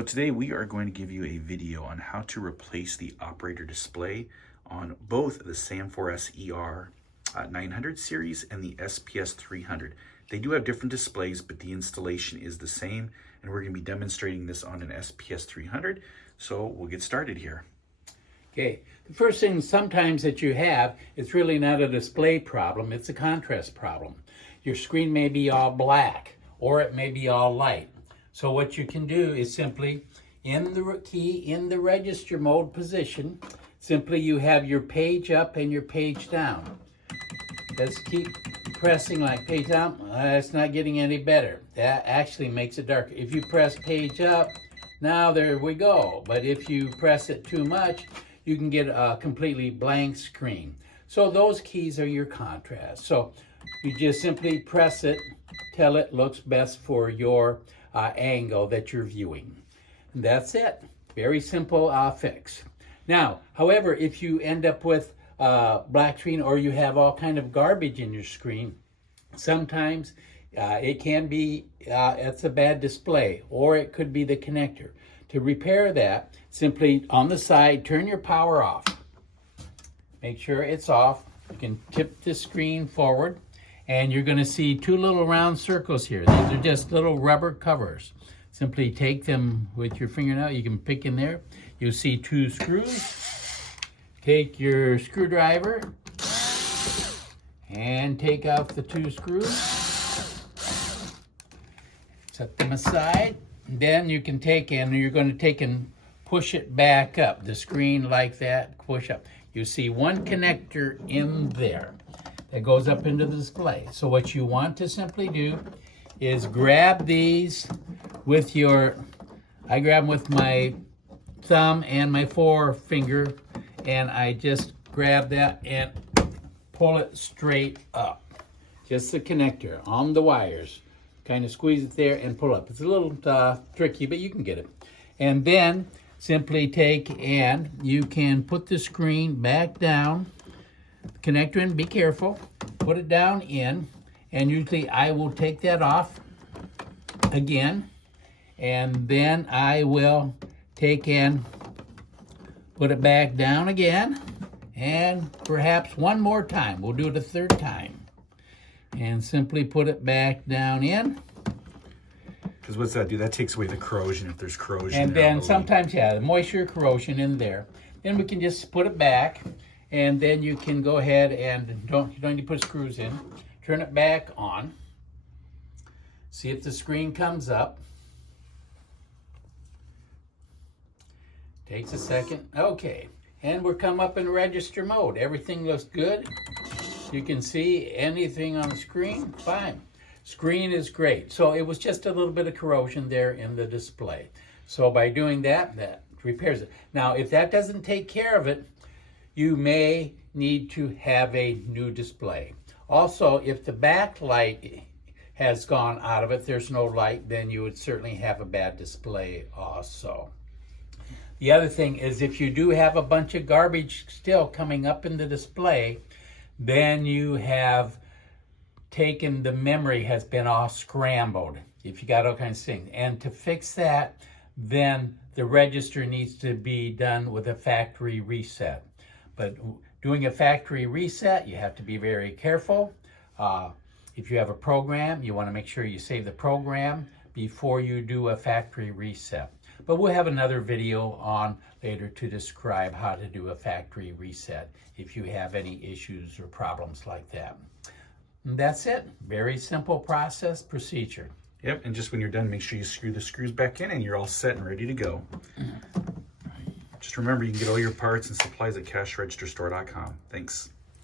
So today we are going to give you a video on how to replace the operator display on both the Sam4s ER-900 series and the SPS-300. They do have different displays, but the installation is the same, and we're going to be demonstrating this on an SPS-300. So we'll get started here. Okay, the first thing sometimes that you have, it's really not a display problem, it's a contrast problem. Your screen may be all black or it may be all light. So what you can do is simply, in the key in the register mode position, simply you have your page up and your page down. Let's keep pressing like page down. It's not getting any better. That actually makes it darker. If you press page up, now there we go. But if you press it too much, you can get a completely blank screen. So those keys are your contrast. So you just simply press it till it looks best for your angle that you're viewing. And that's it. Very simple fix. Now, however, if you end up with black screen or you have all kind of garbage in your screen, sometimes it can be it's a bad display, or it could be the connector. To repair that, simply on the side, turn your power off. Make sure it's off. You can tip the screen forward, and you're going to see two little round circles here. These are just little rubber covers. Simply take them with your fingernail. You can pick in there. You'll see two screws. Take your screwdriver and take out the two screws. Set them aside. Then you can take and you're going to take and push it back up. The screen like that, push up. You see one connector in there that goes up into the display. So what you want to simply do is grab these with your, I grab them with my thumb and my forefinger, and I just grab that and pull it straight up. Just the connector on the wires. Kind of squeeze it there and pull up. It's a little tricky, but you can get it. And then simply take and you can put the screen back down, connector in, be careful, put it down in, and usually I will take that off again, and then I will take and put it back down again, and perhaps one more time. We'll do it a third time. And simply put it back down in. Because what's that do? That takes away the corrosion if there's corrosion. And then sometimes, yeah, the moisture corrosion in there. Then we can just put it back, and then you can go ahead and you don't need to put screws in. Turn it back on. See if the screen comes up. Takes a second. Okay. And we're come up in register mode. Everything looks good. You can see anything on the screen, fine. Screen is great. So it was just a little bit of corrosion there in the display. So by doing that, that repairs it. Now, if that doesn't take care of it, you may need to have a new display. Also, if the backlight has gone out of it, there's no light, then you would certainly have a bad display also. The other thing is if you do have a bunch of garbage still coming up in the display, then you have taken the memory has been all scrambled. If you got all kinds of things. And to fix that, then the register needs to be done with a factory reset. But doing a factory reset, you have to be very careful. If you have a program, you want to make sure you save the program before you do a factory reset. But we'll have another video on later to describe how to do a factory reset if you have any issues or problems like that. And that's it. Very simple process, procedure. Yep, and just when you're done, make sure you screw the screws back in and you're all set and ready to go. Just remember, you can get all your parts and supplies at cashregisterstore.com. Thanks.